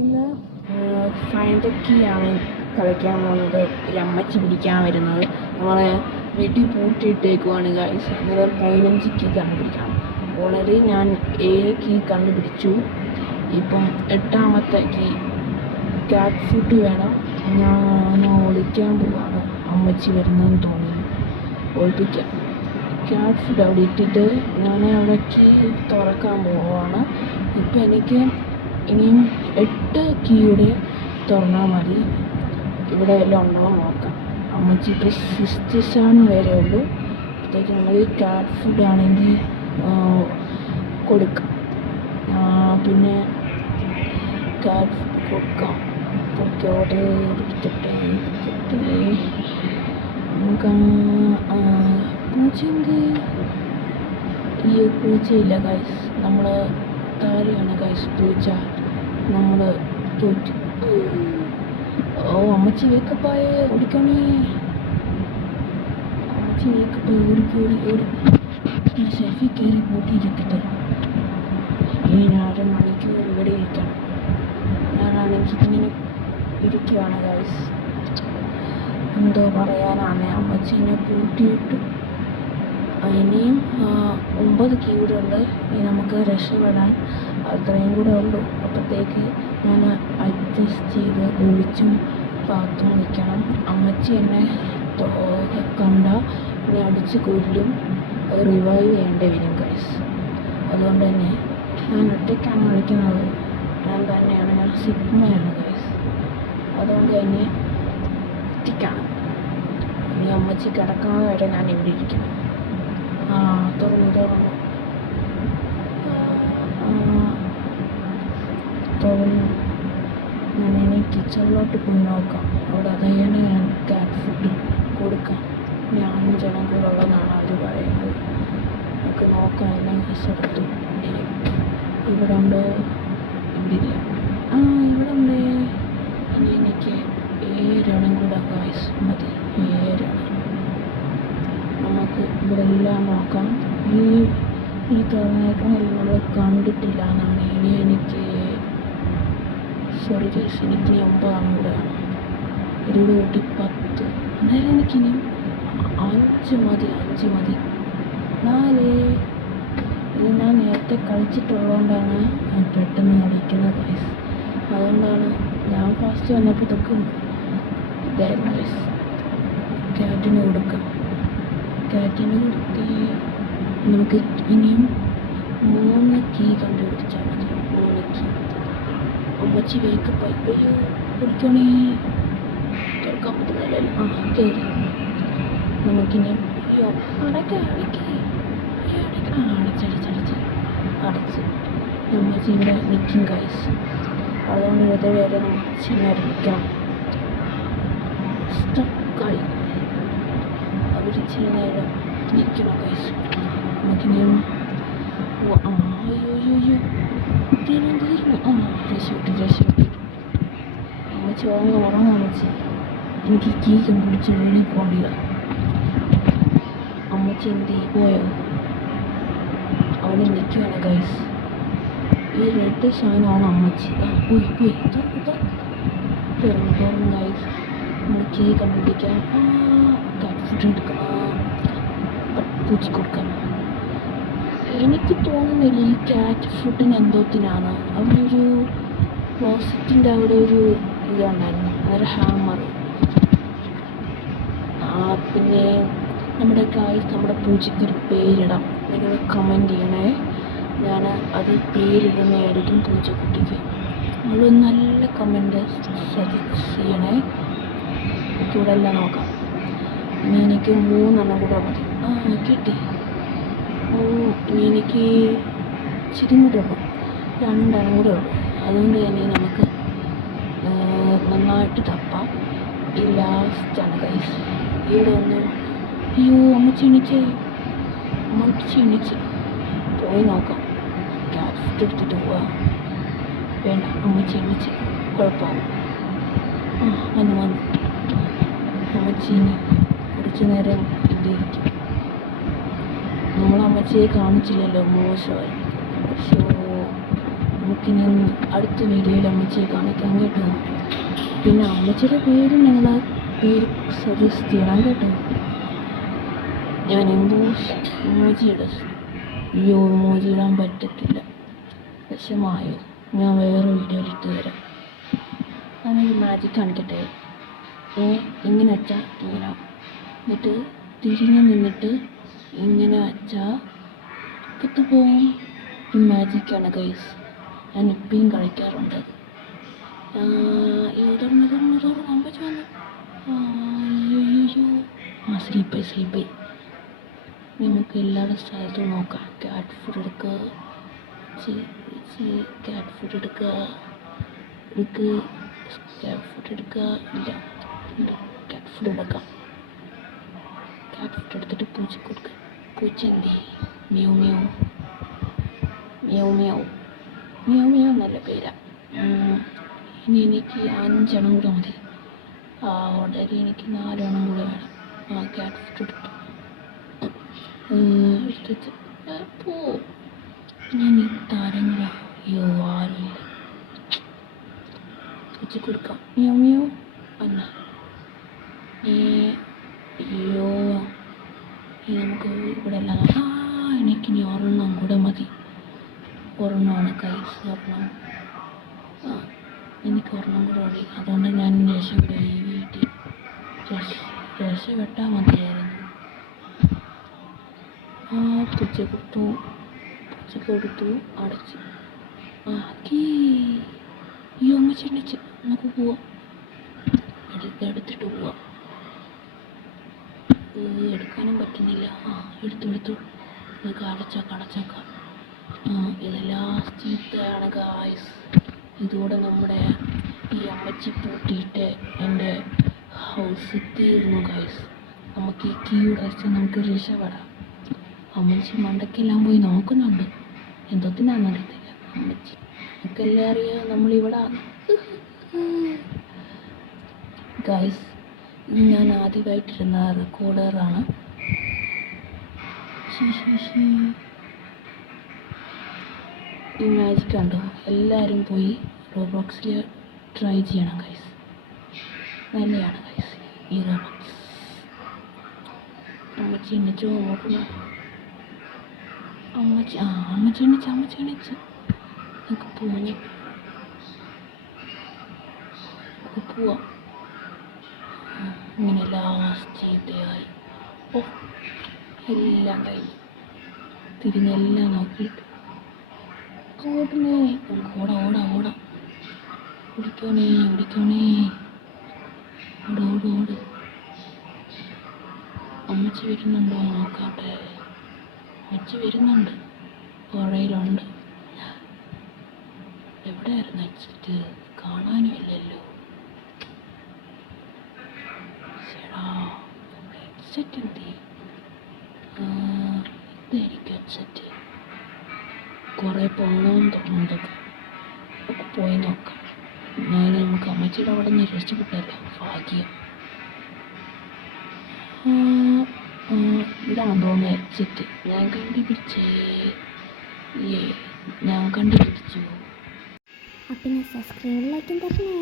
ഇന്ന് ഫൈൻഡക്കിയാണ് കളിക്കാൻ പോകുന്നത്. ഒരു അമ്മച്ചി പിടിക്കാൻ വരുന്നത്. നമ്മളെ വീട്ടിൽ പൂട്ടിയിട്ടേക്കുവാണ് ഗൈസ്. അന്നേരം 15 കീ കണ്ടുപിടിക്കണം. ഓൾറെഡി ഞാൻ 7 കീ കണ്ടുപിടിച്ചു. ഇപ്പം 8ാമത്തെ കീ ക്യാറ്റ് ഫുഡ് വേണം. ഞാൻ ഒളിക്കാൻ പോവാണ്. അമ്മച്ചി വരുന്നതെന്ന് തോന്നുന്നു. ഒളിപ്പിക്കാം. ക്യാറ്റ് ഫുഡ് അവിടെ ഇട്ടിട്ട് ഞാൻ അവിടെ കീ തുറക്കാൻ പോവാണ്. ഇപ്പം എനിക്ക് ഇനിയും 8 കീയുടെ തുറന്നാൽ മതി. ഇവിടെ എല്ലാം ഉണ്ടോ നോക്കാം. അമ്മച്ചി ഇപ്പോൾ 67 വരെ ഉള്ളൂ. അപ്പോഴത്തേക്ക് നമ്മൾ ക്യാറ്റ് ഫുഡ് ആണെങ്കിൽ കൊടുക്കാം. പിന്നെ ക്യാറ്റ് ഫുഡ് കൊടുക്കാം. പൊക്കോടെ എടുത്തിട്ട് നമുക്ക് പൂച്ചയുണ്ട്. ഈ പൂച്ചയില്ല ഗൈസ്, നമ്മൾ താഴെയാണ് ഗൈസ് പൂച്ച. നമ്മൾ തോറ്റു. അമ്മച്ചി വേക്കപ്പായ ഓടിക്കണേ. അമ്മച്ചി വേക്കപ്പായ ഓടി. ഞാൻ സെൽഫി കയറി പൂട്ടിയിരിക്കട്ടെ. ഇനി ഞാൻ 1 മണിക്കൂർ ഇവിടെ ഇരിക്കണം. ഞാനാണെങ്കിൽ ഇങ്ങനെ ഇരിക്കുകയാണ് ഗൈസ്. എന്തോ പറയാനാണ്. അമ്മച്ചീനെ പൂട്ടിയിട്ട് ഇനിയും 9 കീ കൂടെ ഉണ്ട്. ഇനി നമുക്ക് രക്ഷപ്പെടാൻ അത്രയും കൂടെ ഉള്ളൂ. അപ്പോഴത്തേക്ക് ഞാൻ അഡ്ജസ്റ്റ് ചെയ്ത് ഒളിച്ചും പാത്തും നിൽക്കണം. അമ്മച്ചി എന്നെ കണ്ട എന്നെ അടിച്ച് കൊല്ലും. റിവൈവ് ചെയ്യേണ്ടി വരും ഗൈസ്. അതുകൊണ്ട് തന്നെ ഞാൻ ഒറ്റയ്ക്കാണ് കളിക്കുന്നത്. ഞാൻ സിഗ്മയാണ് ഗൈസ്. അതുകൊണ്ട് തന്നെ ഒറ്റയ്ക്കാണ്. ഇനി അമ്മച്ചി കിടക്കാതെ വരെ ഞാൻ ഇവിടെ ഇരിക്കണം. തുറന്നു ഞാൻ ഇനി കിച്ചണിലോട്ട് പോയി നോക്കാം. അവിടെ അതെയാണ് ഞാൻ ക്യാറ്റ് ഫുഡ് കൊടുക്കാം. ഞാൻ 5 ജനം കൂടെ ഉള്ളതെന്നാണ് അവർ പറയുന്നത്. നമുക്ക് നോക്കാം എല്ലാ സ്ഥലത്തും. ഇവിടെ ഉണ്ടോ? ഇവിടെ ഇല്ല. ഇവിടെ ഉണ്ട്. ഇനി എനിക്ക് 7 കൂടെ ഗൈസ് മതി. 7 നമുക്ക് ഇവിടെ എല്ലാം നോക്കാം. ഈ തുറന്നേക്കണെല്ലാം നമ്മൾ കണ്ടിട്ടില്ല എന്നാണ്. ഇനി എനിക്ക് ഗൈസ്, എനിക്ക് 9 കൂടെ ആണ്. 20 കൂട്ടി 10. അന്നേരം എനിക്കിനി 5 മതി. 4. ഇത് ഞാൻ നേരത്തെ കളിച്ചിട്ടുള്ളതുകൊണ്ടാണ് ഞാൻ പെട്ടെന്ന് കളിക്കുന്നത് ഗൈസ്. അതുകൊണ്ടാണ് ഞാൻ ഫസ്റ്റ് വന്നപ്പോഴത്തേക്കും ഇതായിരുന്നു ഗൈസ്. ക്യാറ്റിന് കൊടുക്കാം. ക്യാറ്റിന് കൊടുത്ത് നമുക്ക് ഇനിയും 3 കീ കണ്ടുപിടിച്ചാൽ മതി. 3 കീ. അമ്മച്ചി വേക്കപ്പായി. അയ്യോ പിടിക്കണേ. തുറക്കാൻ പറ്റുന്നില്ലല്ലോ. കയറി. നമുക്കിനി അടച്ച് അമ്മച്ചി ഇവിടെ നിൽക്കും ഗൈസ്. അതുകൊണ്ട് ഇതുവരെ അമ്മച്ചിനെ അറിയിക്കണം. സ്റ്റക്കായി അവർ ഇച്ചിരി നേരം നിൽക്കണം ഗൈസ്. നമുക്കിനിയും രക്ഷപ്പെട്ടു. അമ്മച്ചി ഉറങ്ങാം. അമ്മച്ചി എനിക്ക് കീ കണ്ടുപിടിച്ച് വെളിയിൽ പോകണ്ടില്ല. അമ്മച്ചി എന്ത് പോയോ? അവിടെ നിൽക്കുകയാണ് ഗൈസ്. ഈ റെഡ് സാധനമാണ് അമ്മച്ചി. പോയി തുറന്നു ഗൈസ്. നമ്മൾ കീ കണ്ടുപിടിക്കാം. ക്യാറ്റ് ഫുഡ് എടുക്കണം. പൂച്ച കൊടുക്കാം. എനിക്ക് തോന്നുന്നില്ല ഈ ക്യാറ്റ് ഫുഡിന് എന്തോത്തിനാണ്. അവിടെ ഒരു ക്ലോസറ്റിൻ്റെ അവിടെ ഒരു ഇതുണ്ടായിരുന്നു. അതൊരു ഹാമർ. പിന്നെ നമ്മുടെ പൂച്ചയ്ക്കൊരു പേരിടാം. നിങ്ങൾ കമൻറ്റ് ചെയ്യണേ. ഞാൻ അത് പേരിടുന്നതായിരിക്കും പൂച്ചക്കുട്ടിക്ക്. നമ്മൾ നല്ല കമൻറ്റ് സജസ്റ്റ് ചെയ്യണേ. ഇവിടെ എല്ലാം നോക്കാം. ഇനി എനിക്ക് 3 കൂടെ മതി. കിട്ടി. ഇനി എനിക്ക് ഇച്ചിരി കൂടെ ഉള്ളൂ. 2 കൂടെ ഉള്ളൂ. അതുകൊണ്ട് തന്നെ നമുക്ക് നന്നായിട്ട് തപ്പാം. ഈ ലാസ്റ്റാണ് ഗൈസ്. ഇവിടെ ഒന്നും അമ്മച്ചി എണീച്ച് പോയി നോക്കാം. ക്യാറ്റ് ഫുഡ് എടുത്തിട്ട് പോവാം. വേണ്ട, അമ്മച്ചി എണീച്ച് കുഴപ്പമാവും. വന്നു അമ്മച്ചീനെ കുറച്ച് നേരം ഇരിക്കും. നമ്മൾ അമ്മച്ചിയെ കാണിച്ചില്ലല്ലോ, മോശമായി. നമുക്കിനി അടുത്ത വീഡിയോയിൽ അമ്മച്ചിയെ കാണിക്കാം കേട്ടോ. പിന്നെ അമ്മച്ചിയുടെ പേര് നിങ്ങൾ പേര് സജസ്റ്റ് ചെയ്യണം കേട്ടോ. ഞാൻ ഇമോജിയുടെ ഇമോജി ഇടാൻ പറ്റത്തില്ല, വിഷമായോ. ഞാൻ വേറെ വീഡിയോയിൽ ഇട്ട് തരാം. ഞാനൊരു മാജിക് കാണിക്കട്ടെ. ഇങ്ങനെ വെച്ചാൽ ഇങ്ങനെ, എന്നിട്ട് തിരിഞ്ഞ് നിന്നിട്ട് ഇങ്ങനെ വെച്ചാൽ പുറത്ത് പോവും. ഈ മാജിക്കാണ് ഗൈസ്, ഞാൻ ഇപ്പോഴും കളിക്കാറുണ്ട്. അമ്പച്ചു വന്നു. സ്ലീപ്പായി. നമുക്ക് എല്ലാവരുടെ സ്ഥലത്തും നോക്കാം. ക്യാറ്റ് ഫുഡ് എടുക്കുക, ക്യാറ്റ് ഫുഡ് എടുക്കുക. ഇല്ല, ക്യാറ്റ് ഫുഡ് എടുക്കാം. ക്യാറ്റ് ഫുഡ് എടുത്തിട്ട് പൂച്ചക്ക് കൊടുക്കുക. പൂച്ച എന്തി മ്യാവ് മ്യാവ് മ്യാവ് മ്യാവ് മ്യാവ് മ്യാവ് നല്ല പേരാ. ഇനി എനിക്ക് 5 എണ്ണം കൂടെ മതി. ഓൾറെഡി എനിക്ക് 4 എണ്ണം കൂടെ വേണം. ക്യാറ്റ് ഫുഡ് എടുത്തിട്ട് പോ. ഞാൻ ഈ താരങ്ങളോ ആരുമില്ല. പൂച്ച കൊടുക്കാം. മ്യാവ് മ്യാവ് അല്ല. നമുക്ക് ഇവിടെ എല്ലാം എനിക്കിനി 1 എണ്ണം കൂടെ മതി. 1 എണ്ണമാണ് കൈസ്, 1 എണ്ണം. എനിക്ക് 1 എണ്ണം കൂടെ മതി. അതുകൊണ്ട് ഞാൻ രക്ഷപ്പെട്ടു. ഈ വീട്ടിൽ രക്ഷപ്പെട്ടാൽ മതിയായിരുന്നു. പൂച്ച കൊടുത്തു അടച്ചു. അമ്മച്ചിണ്ണച്ച് നമുക്ക് പോവാം. എടുത്തിട്ട് പോവാം. എടുക്കാനും പറ്റുന്നില്ല. എടുത്തു നമുക്ക് അടച്ചേക്കാം. ഇത് ലാസ്റ്റത്തെയാണ് ഗായ്സ്. ഇതോടെ നമ്മുടെ ഈ അമ്മച്ചി പൂട്ടിയിട്ട് എൻ്റെ ഹൗസ് തീർന്നു ഗായ്സ്. നമുക്ക് ഈ കീ ഉടച്ച് നമുക്ക് രക്ഷപ്പെടാം. അമ്മച്ചി മണ്ടക്കെല്ലാം പോയി നോക്കുന്നുണ്ട്, എന്തോത്തിനാണെന്നറിയത്തില്ല. അമ്മച്ചി നമുക്കെല്ലാം അറിയാം നമ്മളിവിടെ ഗായ്സ്. ഇത് ഞാൻ ആദ്യമായിട്ടിരുന്ന റെക്കോർഡറാണ്. ഈ മാജിക് കണ്ടോ? എല്ലാവരും പോയി റോബ്ലോക്സിൽ ട്രൈ ചെയ്യണം ഗൈസ്. നല്ലതാണ് ഗൈസ് ഈ റോബ്ലോക്സ്. അമ്മച്ചി എണ്ണിച്ചു നോക്കണം. അമ്മച്ചി എണ്ണിച്ച് നമുക്ക് പോവാം. ഇങ്ങനെ ലാസ്റ്റ് ഇതായി. എല്ലാം കഴിഞ്ഞു. തിരിഞ്ഞെല്ലാം നോക്കിയിട്ട് ഓടണേ. നമുക്ക് ഓടാം. ഓടിക്കോണേ. ഓട്. അമ്മച്ചി വരുന്നുണ്ടോ നോക്കാട്ടെ. അമ്മച്ചി വരുന്നുണ്ട്, പുഴയിലുണ്ട്. എവിടെയായിരുന്നു ഹെഡ്സെറ്റ്? കാണാനും ഇല്ലല്ലോ. ഹെഡ്സെറ്റ് എന്തി? ഇതായിരിക്കും ഹെഡ്സെറ്റ്. കുറേ പോകണമെന്ന് തോന്നുന്നതൊക്കെ നമുക്ക് പോയി നോക്കാം. നമുക്ക് അമ്മച്ചിയുടെ അവിടെ നിന്ന് രക്ഷപ്പെട്ടല്ലോ, ഭാഗ്യം. ഇതാണ് തോന്നുന്നത് ഹെഡ്സെറ്റ്. ഞാൻ കണ്ടുപിടിച്ചു. പിന്നെ സബ്സ്ക്രൈബ് ലൈക്കും തരണേ.